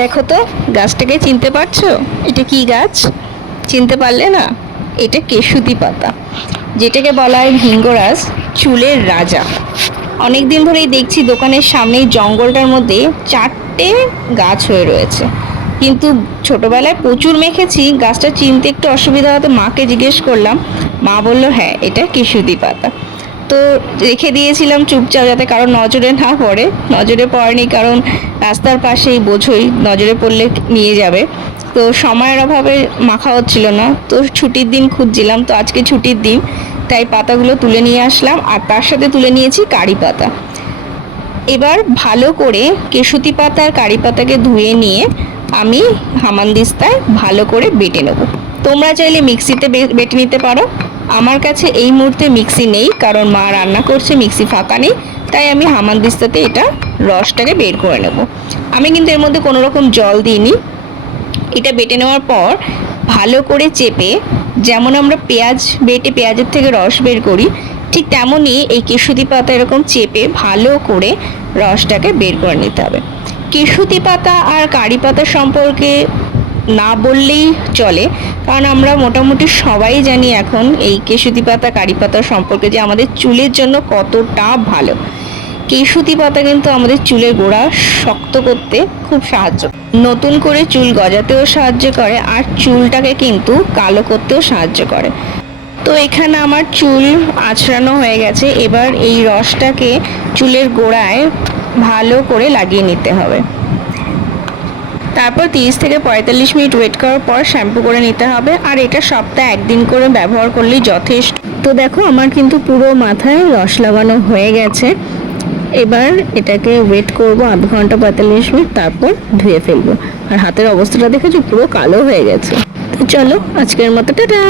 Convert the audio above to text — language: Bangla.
দেখো তো, গাছটাকে চিনতে পারছো? এটা কি গাছ? চিনতে পারলে না? এটা কেশুতি পাতা, যেটাকে বলা হয় ভিঙ্গরাজ, চুলের রাজা। অনেক দিন ধরেই দেখছি দোকানের সামনেই জঙ্গলটার মধ্যে 4টে গাছ হয়ে রয়েছে, কিন্তু ছোটবেলায় প্রচুর মেখেছি, গাছটা চিনতে একটু অসুবিধা হতে মাকে জিজ্ঞেস করলাম। মা বলল হ্যাঁ, এটা কেশুতি পাতা। তো রেখে দিয়েছিলাম চুপচাপ, যাতে কারো নজরে না পড়ে। নজরে পড়েনি, কারণ রাস্তার পাশেই, বোঝোই, নজরে পড়লে নিয়ে যাবে। তো সময়ের অভাবে মাখা হচ্ছিল না, তো ছুটির দিন খুঁজছিলাম, তো আজকে ছুটির দিন, তাই পাতাগুলো তুলে নিয়ে আসলাম, আর তার সাথে তুলে নিয়েছি কারি পাতা। এবার ভালো করে কেশুতি পাতা আর কারি পাতাকে ধুয়ে নিয়ে আমি হামানদিস্তায় ভালো করে বেটে নেব। তোমরা চাইলে মিক্সিতে বেটে নিতে পারো। আমার কাছে এই মুহূর্তে মিক্সি নেই, কারণ মা রান্না করছে, মিক্সি ফাঁকা নেই, তাই আমি হামানদিস্তাতে এটা রসটাকে বের করে নেব। আমি কিন্তু এর মধ্যে কোনো রকম জল দিইনি। এটা বেটে নেওয়ার পর ভালো করে চেপে, যেমন আমরা পেঁয়াজ বেটে পেঁয়াজের থেকে রস বের করি, ঠিক তেমনই এই কেশুতি পাতা এরকম চেপে ভালো করে রসটাকে বের করে নিতে হবে। কেশুতি পাতা আর কারি পাতা সম্পর্কে না বললেই চলে, কারণ আমরা মোটামুটি সবাই জানি এখন এই কেশুতি পাতা কারি পাতা সম্পর্কে, যে আমাদের চুলের জন্য কতটা ভালো। কেশুতি পাতা কিন্তু আমাদের চুলের গোড়া শক্ত করতে খুব সাহায্য, নতুন করে চুল গজাতেও সাহায্য করে, আর চুলটাকে কিন্তু কালো করতেও সাহায্য করে। তো এখানে আমার চুল আঁচড়ানো হয়ে গেছে, এবার এই রসটাকে চুলের গোড়ায় ভালো করে লাগিয়ে নিতে হবে। তারপর 30 থেকে 45 মিনিট ওয়েট করার পর শ্যাম্পু করে নিতে হবে, আর এটা সপ্তাহে একদিন করে ব্যবহার করলেই যথেষ্ট। তো দেখো, আমার কিন্তু পুরো মাথায় রস লাগানো হয়ে গেছে। এবার এটাকে ওয়েট করব আধ ঘন্টা 45 মিনিট, তারপর ধুয়ে ফেলবো। আর হাতের অবস্থাটা দেখেছো, পুরো কালো হয়ে গেছে। তো চলো, আজকের মতো টাটা।